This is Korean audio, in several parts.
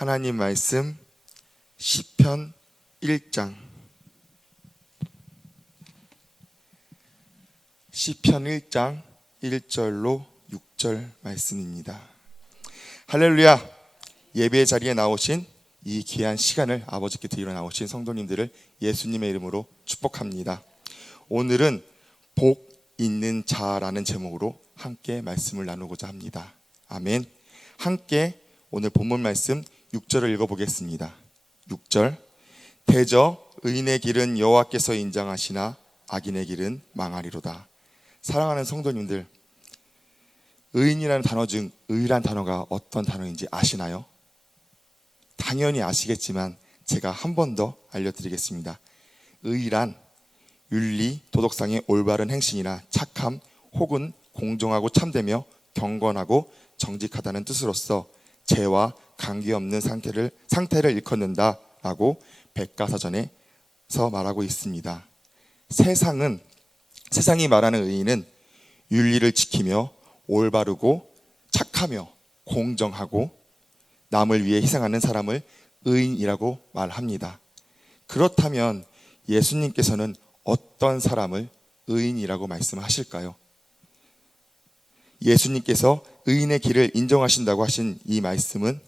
하나님 말씀 시편 1장 시편 1장 1절로 6절 말씀입니다. 할렐루야. 예배 자리에 나오신 이 귀한 시간을 아버지께 드리러 나오신 성도님들을 예수님의 이름으로 축복합니다. 오늘은 복 있는 자라는 제목으로 함께 말씀을 나누고자 합니다. 아멘. 함께 오늘 본문 말씀 6절을 읽어보겠습니다. 6절. 대저 의인의 길은 여호와께서 인정하시나 악인의 길은 망하리로다. 사랑하는 성도님들, 의인이라는 단어 중 의란 단어가 어떤 단어인지 아시나요? 당연히 아시겠지만 제가 한 번 더 알려드리겠습니다. 의란 윤리, 도덕상의 올바른 행실이나 착함 혹은 공정하고 참되며 경건하고 정직하다는 뜻으로서 죄와 관계없는 상태를 일컫는다라고 백과사전에서 말하고 있습니다. 세상이 말하는 의인은 윤리를 지키며 올바르고 착하며 공정하고 남을 위해 희생하는 사람을 의인이라고 말합니다. 그렇다면 예수님께서는 어떤 사람을 의인이라고 말씀하실까요? 예수님께서 의인의 길을 인정하신다고 하신 이 말씀은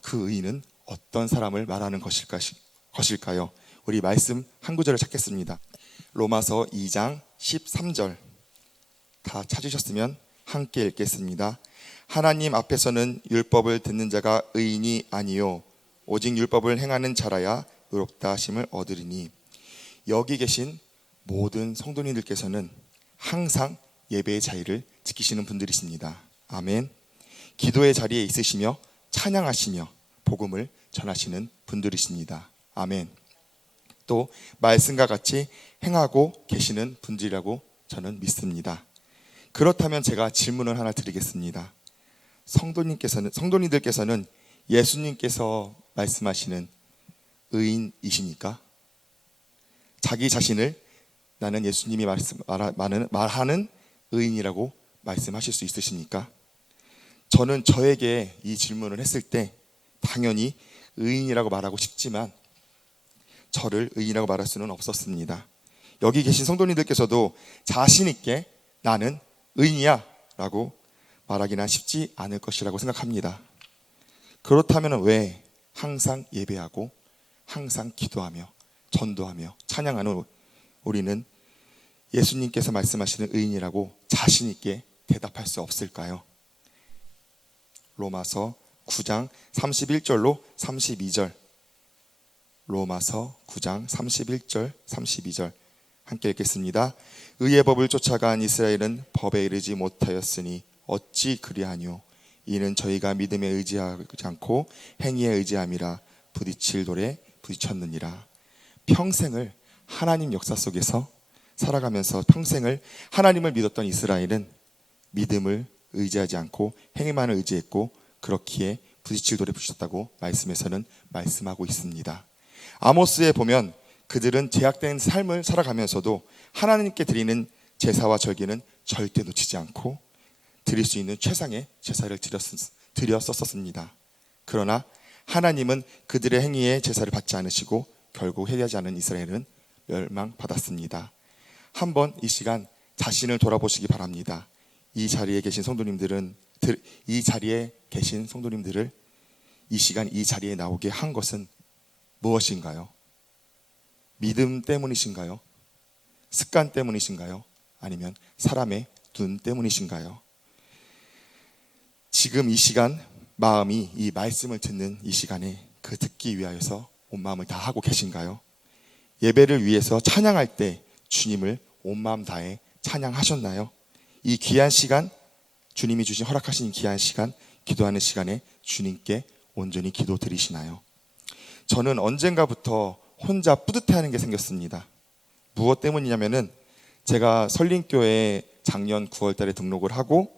그 의인은 어떤 사람을 말하는 것일까요? 우리 말씀 한 구절을 찾겠습니다. 로마서 2장 13절 다 찾으셨으면 함께 읽겠습니다. 하나님 앞에서는 율법을 듣는 자가 의인이 아니요 오직 율법을 행하는 자라야 의롭다 하심을 얻으리니. 여기 계신 모든 성도님들께서는 항상 예배의 자리를 지키시는 분들이십니다. 아멘. 기도의 자리에 있으시며 찬양하시며 복음을 전하시는 분들이십니다. 아멘. 또 말씀과 같이 행하고 계시는 분들이라고 저는 믿습니다. 그렇다면 제가 질문을 하나 드리겠습니다. 성도님들께서는 예수님께서 말씀하시는 의인이십니까? 자기 자신을 나는 예수님이 말하는 의인이라고 말씀하실 수 있으십니까? 저는 저에게 이 질문을 했을 때 당연히 의인이라고 말하고 싶지만 저를 의인이라고 말할 수는 없었습니다. 여기 계신 성도님들께서도 자신 있게 나는 의인이야 라고 말하기는 쉽지 않을 것이라고 생각합니다. 그렇다면 왜 항상 예배하고 항상 기도하며 전도하며 찬양하는 우리는 예수님께서 말씀하시는 의인이라고 자신 있게 대답할 수 없을까요? 로마서 9장 31절로 32절 로마서 9장 31절 32절 함께 읽겠습니다. 의의 법을 쫓아간 이스라엘은 법에 이르지 못하였으니 어찌 그리하뇨? 이는 저희가 믿음에 의지하지 않고 행위에 의지함이라 부딪힐 돌에 부딪혔느니라. 평생을 하나님 역사 속에서 살아가면서 평생을 하나님을 믿었던 이스라엘은 믿음을 의지하지 않고 행위만을 의지했고 그렇기에 부딪힐 돌에 부딪혔다고 말씀에서는 말씀하고 있습니다. 아모스에 보면 그들은 제약된 삶을 살아가면서도 하나님께 드리는 제사와 절기는 절대 놓치지 않고 드릴 수 있는 최상의 제사를 드렸었습니다. 그러나 하나님은 그들의 행위에 제사를 받지 않으시고 결국 회개하지 않은 이스라엘은 멸망받았습니다. 한번 이 시간 자신을 돌아보시기 바랍니다. 이 자리에 계신 성도님들을 이 시간 이 자리에 나오게 한 것은 무엇인가요? 믿음 때문이신가요? 습관 때문이신가요? 아니면 사람의 눈 때문이신가요? 지금 이 시간 마음이 이 말씀을 듣는 이 시간에 그 듣기 위하여서 온 마음을 다하고 계신가요? 예배를 위해서 찬양할 때 주님을 온 마음 다해 찬양하셨나요? 이 귀한 시간, 주님이 주신 허락하신 귀한 시간, 기도하는 시간에 주님께 온전히 기도 드리시나요? 저는 언젠가부터 혼자 뿌듯해하는 게 생겼습니다. 무엇 때문이냐면은 제가 설린교회에 작년 9월 달에 등록을 하고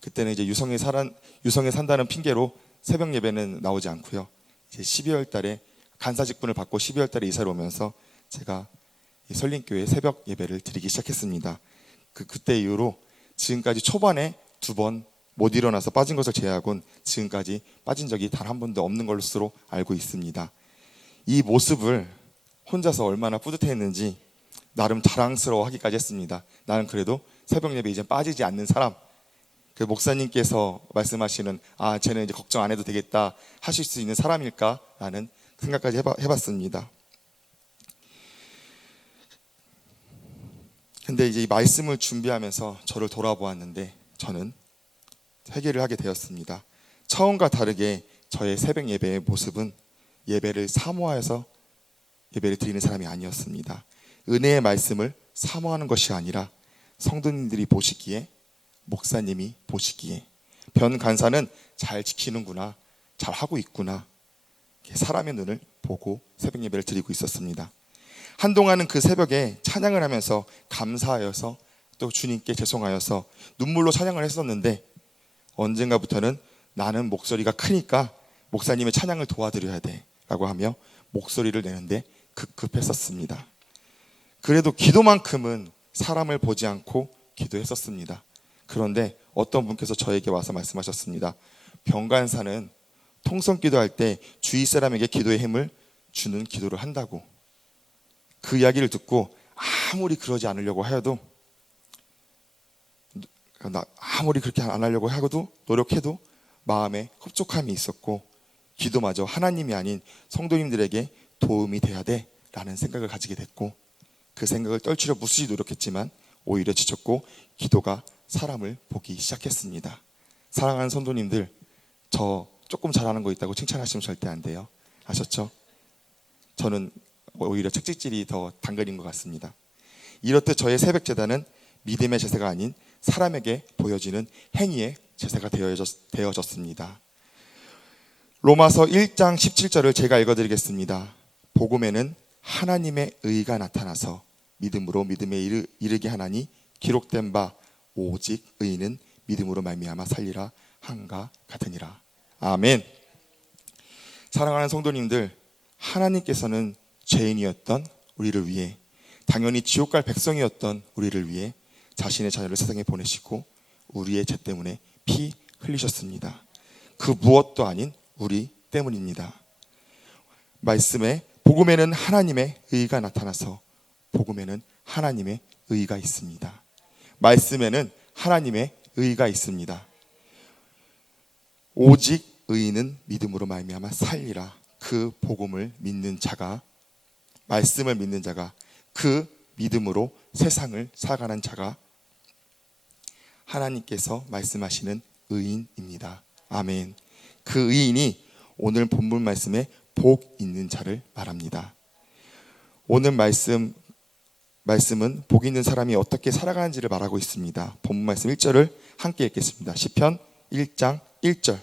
그때는 이제 유성에 산다는 핑계로 새벽 예배는 나오지 않고요. 이제 12월 달에 간사 직분을 받고 12월 달에 이사를 오면서 제가 설린교회 새벽 예배를 드리기 시작했습니다. 그때 이후로 지금까지 초반에 2번, 못 일어나서 빠진 것을 제외하곤 지금까지 빠진 적이 단 한 번도 없는 것으로 알고 있습니다. 이 모습을 혼자서 얼마나 뿌듯해했는지 나름 자랑스러워하기까지 했습니다. 나는 그래도 새벽 예배 이제 빠지지 않는 사람. 그 목사님께서 말씀하시는 쟤는 이제 걱정 안 해도 되겠다 하실 수 있는 사람일까라는 생각까지 해봤습니다. 근데 이제 이 말씀을 준비하면서 저를 돌아보았는데 저는 회개를 하게 되었습니다. 처음과 다르게 저의 새벽 예배의 모습은 예배를 사모하여서 예배를 드리는 사람이 아니었습니다. 은혜의 말씀을 사모하는 것이 아니라 성도님들이 보시기에, 목사님이 보시기에 변 간사는 잘 지키는구나, 잘 하고 있구나, 사람의 눈을 보고 새벽 예배를 드리고 있었습니다. 한동안은 그 새벽에 찬양을 하면서 감사하여서 또 주님께 죄송하여서 눈물로 찬양을 했었는데 언젠가부터는 나는 목소리가 크니까 목사님의 찬양을 도와드려야 돼 라고 하며 목소리를 내는데 급급했었습니다. 그래도 기도만큼은 사람을 보지 않고 기도했었습니다. 그런데 어떤 분께서 저에게 와서 말씀하셨습니다. 병간사는 통성 기도할 때 주위 사람에게 기도의 힘을 주는 기도를 한다고. 그 이야기를 듣고 아무리 그러지 않으려고 해도, 아무리 그렇게 안 하려고 하고도 노력해도 마음에 흡족함이 있었고 기도마저 하나님이 아닌 성도님들에게 도움이 돼야 돼 라는 생각을 가지게 됐고, 그 생각을 떨치려 무수히 노력했지만 오히려 지쳤고 기도가 사람을 보기 시작했습니다. 사랑하는 성도님들, 저 조금 잘하는 거 있다고 칭찬하시면 절대 안 돼요. 아셨죠? 저는 오히려 채찍질이 더 당근인 것 같습니다. 이렇듯 저의 새벽 제단은 믿음의 제사가 아닌 사람에게 보여지는 행위의 제사가 되어졌습니다. 로마서 1장 17절을 제가 읽어드리겠습니다. 복음에는 하나님의 의가 나타나서 믿음으로 믿음에 이르게 하나니 기록된 바 오직 의인은 믿음으로 말미암아 살리라 한가 같으니라. 아멘. 사랑하는 성도님들, 하나님께서는 죄인이었던 우리를 위해, 당연히 지옥 갈 백성이었던 우리를 위해 자신의 자녀를 세상에 보내시고 우리의 죄 때문에 피 흘리셨습니다. 그 무엇도 아닌 우리 때문입니다. 말씀에 복음에는 하나님의 의가 나타나서 복음에는 하나님의 의가 있습니다. 말씀에는 하나님의 의가 있습니다. 오직 의인은 믿음으로 말미암아 살리라. 그 복음을 믿는 자가, 말씀을 믿는 자가, 그 믿음으로 세상을 살아가는 자가 하나님께서 말씀하시는 의인입니다. 아멘. 그 의인이 오늘 본문 말씀에 복 있는 자를 말합니다. 오늘 말씀은 복 있는 사람이 어떻게 살아가는지를 말하고 있습니다. 본문 말씀 1절을 함께 읽겠습니다. 시편 1장 1절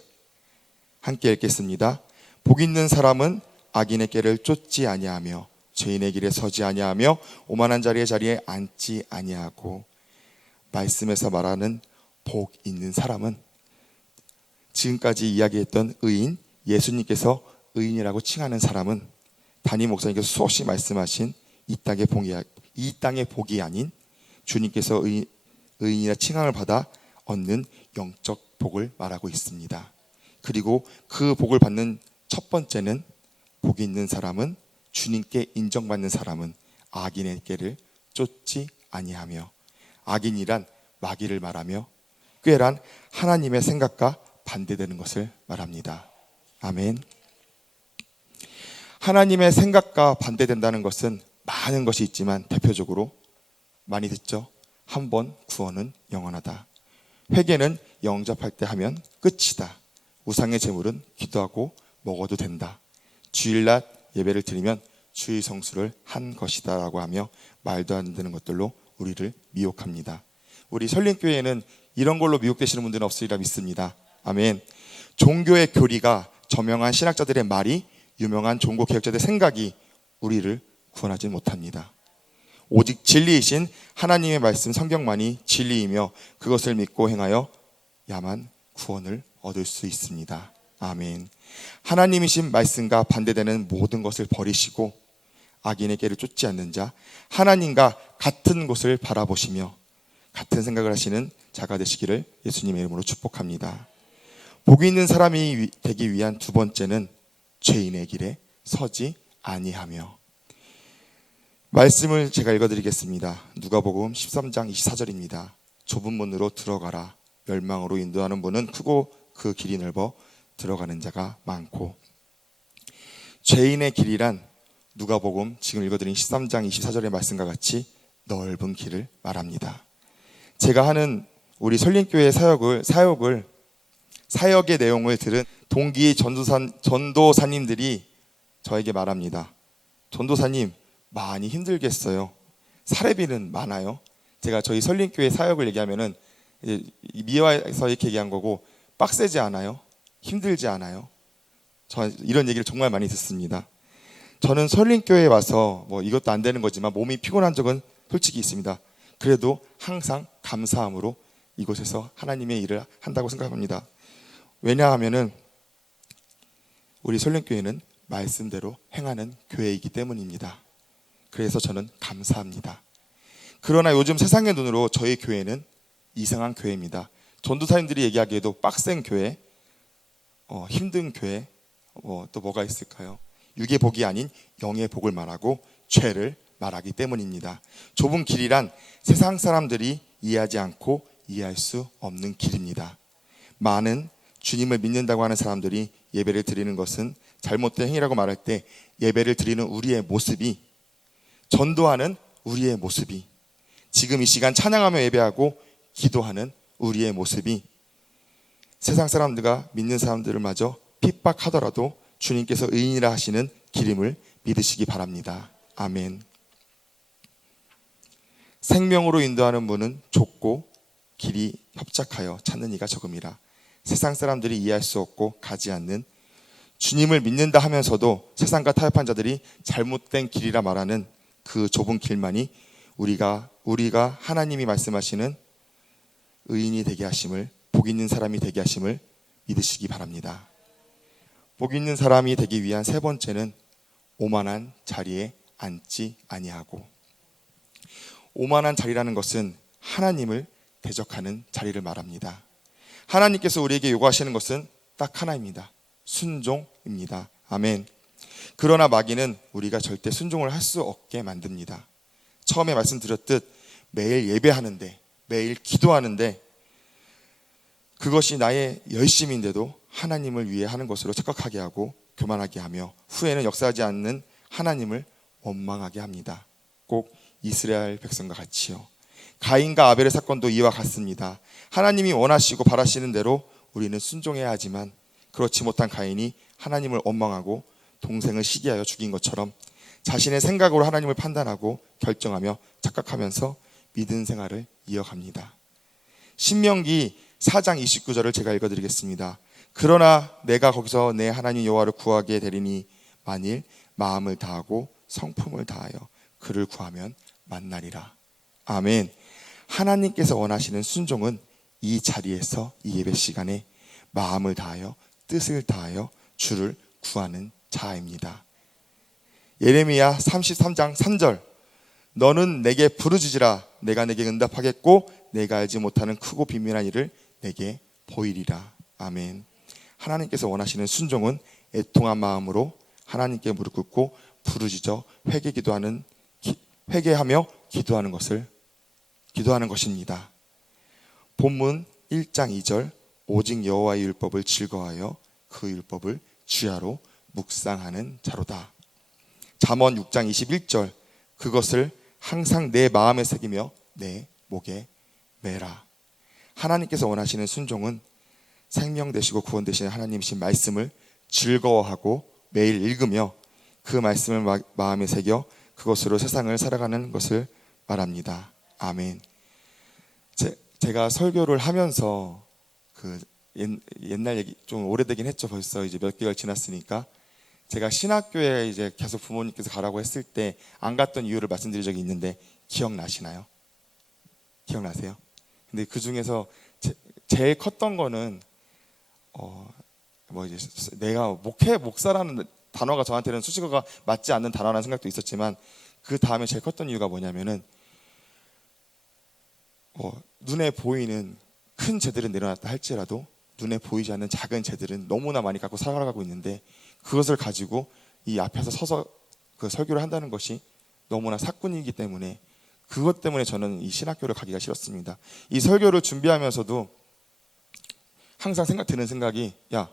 함께 읽겠습니다. 복 있는 사람은 악인의 길을 쫓지 아니하며 죄인의 길에 서지 아니하며 오만한 자리에 앉지 아니하고. 말씀에서 말하는 복 있는 사람은 지금까지 이야기했던 의인, 예수님께서 의인이라고 칭하는 사람은 담임 목사님께서 수없이 말씀하신 이 땅의 복이 아닌 주님께서 의인이라 칭함을 받아 얻는 영적 복을 말하고 있습니다. 그리고 그 복을 받는 첫 번째는, 복이 있는 사람은, 주님께 인정받는 사람은 악인의 길을 쫓지 아니하며, 악인이란 마귀를 말하며 꾀란 하나님의 생각과 반대되는 것을 말합니다. 아멘. 하나님의 생각과 반대된다는 것은 많은 것이 있지만 대표적으로 많이 듣죠. 한 번 구원은 영원하다. 회개는 영접할 때 하면 끝이다. 우상의 제물은 기도하고 먹어도 된다. 주일날 예배를 드리면 주의 성수를 한 것이다 라고 하며 말도 안 되는 것들로 우리를 미혹합니다. 우리 설림교회에는 이런 걸로 미혹되시는 분들은 없으리라 믿습니다. 아멘. 종교의 교리가, 저명한 신학자들의 말이, 유명한 종교 개혁자들의 생각이 우리를 구원하지 못합니다. 오직 진리이신 하나님의 말씀 성경만이 진리이며 그것을 믿고 행하여 야만 구원을 얻을 수 있습니다. 아멘. 하나님이신 말씀과 반대되는 모든 것을 버리시고 악인의 길을 쫓지 않는 자, 하나님과 같은 곳을 바라보시며 같은 생각을 하시는 자가 되시기를 예수님의 이름으로 축복합니다. 복이 있는 사람이 되기 위한 두 번째는 죄인의 길에 서지 아니하며. 말씀을 제가 읽어드리겠습니다. 누가복음 13장 24절입니다. 좁은 문으로 들어가라. 멸망으로 인도하는 문은 크고 그 길이 넓어 들어가는 자가 많고. 죄인의 길이란 누가복음 지금 읽어드린 13장 24절의 말씀과 같이 넓은 길을 말합니다. 제가 하는 우리 설린교회 사역의 내용을 들은 동기 전도사님들이 저에게 말합니다. 전도사님, 많이 힘들겠어요. 사례비는 많아요. 제가 저희 설린교회 사역을 얘기하면은 미화해서 이렇게 얘기한 거고, 빡세지 않아요? 힘들지 않아요? 저 이런 얘기를 정말 많이 듣습니다. 저는 설린교회에 와서 뭐 이것도 안 되는 거지만 몸이 피곤한 적은 솔직히 있습니다. 그래도 항상 감사함으로 이곳에서 하나님의 일을 한다고 생각합니다. 왜냐하면은 우리 설린교회는 말씀대로 행하는 교회이기 때문입니다. 그래서 저는 감사합니다. 그러나 요즘 세상의 눈으로 저희 교회는 이상한 교회입니다. 전도사님들이 얘기하기에도 빡센 교회, 힘든 교회, 또 뭐가 있을까요? 육의 복이 아닌 영의 복을 말하고 죄를 말하기 때문입니다. 좁은 길이란 세상 사람들이 이해하지 않고 이해할 수 없는 길입니다. 많은 주님을 믿는다고 하는 사람들이 예배를 드리는 것은 잘못된 행위라고 말할 때, 예배를 드리는 우리의 모습이, 전도하는 우리의 모습이, 지금 이 시간 찬양하며 예배하고 기도하는 우리의 모습이 세상 사람들과 믿는 사람들을 마저 핍박하더라도 주님께서 의인이라 하시는 길임을 믿으시기 바랍니다. 아멘. 생명으로 인도하는 문은 좁고 길이 협착하여 찾는 이가 적음이라. 세상 사람들이 이해할 수 없고 가지 않는, 주님을 믿는다 하면서도 세상과 타협한 자들이 잘못된 길이라 말하는 그 좁은 길만이 우리가 하나님이 말씀하시는 의인이 되게 하심을, 복 있는 사람이 되게 하심을 믿으시기 바랍니다. 복 있는 사람이 되기 위한 세 번째는 오만한 자리에 앉지 아니하고. 오만한 자리라는 것은 하나님을 대적하는 자리를 말합니다. 하나님께서 우리에게 요구하시는 것은 딱 하나입니다. 순종입니다. 아멘. 그러나 마귀는 우리가 절대 순종을 할 수 없게 만듭니다. 처음에 말씀드렸듯 매일 예배하는데, 매일 기도하는데 그것이 나의 열심인데도 하나님을 위해 하는 것으로 착각하게 하고 교만하게 하며 후에는 역사하지 않는 하나님을 원망하게 합니다. 꼭 이스라엘 백성과 같이요. 가인과 아벨의 사건도 이와 같습니다. 하나님이 원하시고 바라시는 대로 우리는 순종해야 하지만 그렇지 못한 가인이 하나님을 원망하고 동생을 시기하여 죽인 것처럼 자신의 생각으로 하나님을 판단하고 결정하며 착각하면서 믿음 생활을 이어갑니다. 신명기 4장 29절을 제가 읽어드리겠습니다. 그러나 내가 거기서 내 하나님 여호와를 구하게 되리니 만일 마음을 다하고 성품을 다하여 그를 구하면 만나리라. 아멘. 하나님께서 원하시는 순종은 이 자리에서, 이 예배 시간에 마음을 다하여 뜻을 다하여 주를 구하는 자입니다. 예레미야 33장 3절, 너는 내게 부르짖으라. 내가 내게 응답하겠고 내가 알지 못하는 크고 비밀한 일을 내게 보이리라. 아멘. 하나님께서 원하시는 순종은 애통한 마음으로 하나님께 무릎 꿇고 부르짖어 회개하며 기도하는 것입니다. 본문 1장 2절, 오직 여호와의 율법을 즐거워하여 그 율법을 주야로 묵상하는 자로다. 잠언 6장 21절, 그것을 항상 내 마음에 새기며 내 목에 매라. 하나님께서 원하시는 순종은 생명 되시고 구원 되시는 하나님이신 말씀을 즐거워하고 매일 읽으며 그 말씀을 마음에 새겨 그것으로 세상을 살아가는 것을 말합니다. 아멘. 제가 설교를 하면서 옛날 얘기 좀 오래되긴 했죠. 벌써 이제 몇 개월 지났으니까. 제가 신학교에 이제 계속 부모님께서 가라고 했을 때 안 갔던 이유를 말씀드린 적이 있는데 기억나시나요? 기억나세요? 근데 그 중에서 제일 컸던 거는 이제 내가 목사라는 단어가 저한테는 수식어가 맞지 않는 단어라는 생각도 있었지만, 그 다음에 제일 컸던 이유가 뭐냐면은 눈에 보이는 큰 죄들은 내려놨다 할지라도 눈에 보이지 않는 작은 죄들은 너무나 많이 갖고 살아가고 있는데, 그것을 가지고 이 앞에서 서서 그 설교를 한다는 것이 너무나 사건이기 때문에, 그것 때문에 저는 이 신학교를 가기가 싫었습니다. 이 설교를 준비하면서도 항상 드는 생각이, 야,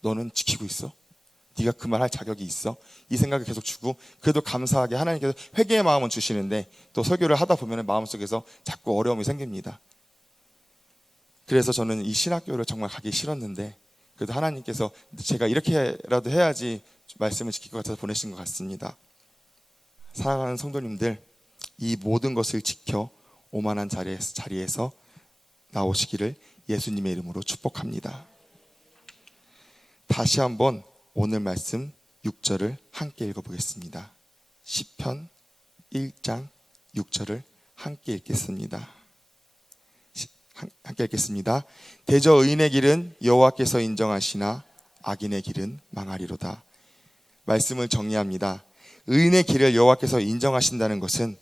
너는 지키고 있어? 네가 그 말 할 자격이 있어? 이 생각을 계속 주고, 그래도 감사하게 하나님께서 회개의 마음은 주시는데, 또 설교를 하다 보면 마음속에서 자꾸 어려움이 생깁니다. 그래서 저는 이 신학교를 정말 가기 싫었는데, 그래도 하나님께서 제가 이렇게라도 해야지 말씀을 지킬 것 같아서 보내신 것 같습니다. 사랑하는 성도님들, 이 모든 것을 지켜 오만한 자리에서 나오시기를 예수님의 이름으로 축복합니다. 다시 한번 오늘 말씀 6절을 함께 읽어보겠습니다. 시편 1장 6절을 함께 읽겠습니다. 함께 읽겠습니다. 대저 의인의 길은 여호와께서 인정하시나 악인의 길은 망하리로다. 말씀을 정리합니다. 의인의 길을 여호와께서 인정하신다는 것은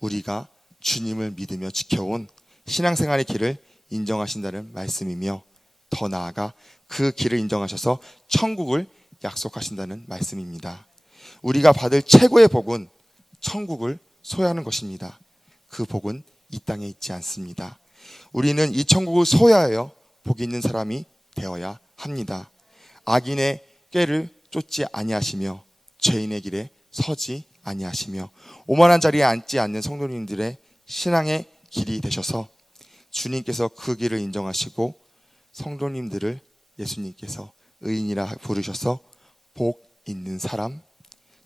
우리가 주님을 믿으며 지켜온 신앙생활의 길을 인정하신다는 말씀이며, 더 나아가 그 길을 인정하셔서 천국을 약속하신다는 말씀입니다. 우리가 받을 최고의 복은 천국을 소유하는 것입니다. 그 복은 이 땅에 있지 않습니다. 우리는 이 천국을 소유하여 복 있는 사람이 되어야 합니다. 악인의 꾀를 쫓지 아니하시며 죄인의 길에 서지 아니하시며 오만한 자리에 앉지 않는 성도님들의 신앙의 길이 되셔서 주님께서 그 길을 인정하시고 성도님들을 예수님께서 의인이라 부르셔서 복 있는 사람,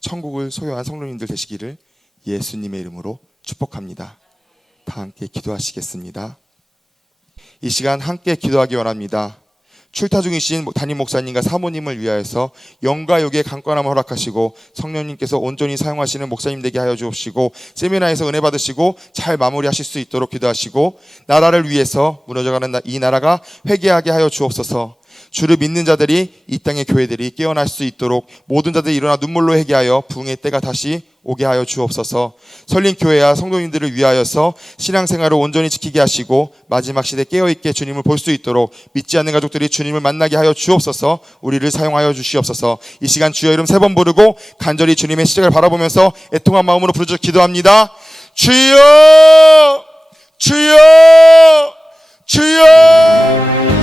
천국을 소유한 성도님들 되시기를 예수님의 이름으로 축복합니다. 다 함께 기도하시겠습니다. 이 시간 함께 기도하기 원합니다. 출타 중이신 담임 목사님과 사모님을 위하여서 영과 육의 강건함을 허락하시고 성령님께서 온전히 사용하시는 목사님 되게 하여 주옵시고, 세미나에서 은혜 받으시고 잘 마무리하실 수 있도록 기도하시고, 나라를 위해서 무너져가는 이 나라가 회개하게 하여 주옵소서. 주를 믿는 자들이, 이 땅의 교회들이 깨어날 수 있도록 모든 자들이 일어나 눈물로 회개하여 부흥의 때가 다시 오게 하여 주옵소서. 설린 교회와 성도님들을 위하여서 신앙생활을 온전히 지키게 하시고 마지막 시대 깨어있게 주님을 볼 수 있도록 믿지 않는 가족들이 주님을 만나게 하여 주옵소서. 우리를 사용하여 주시옵소서. 이 시간 주여 이름 3번 부르고 간절히 주님의 시작을 바라보면서 애통한 마음으로 부르짖어 기도합니다. 주여, 주여, 주여.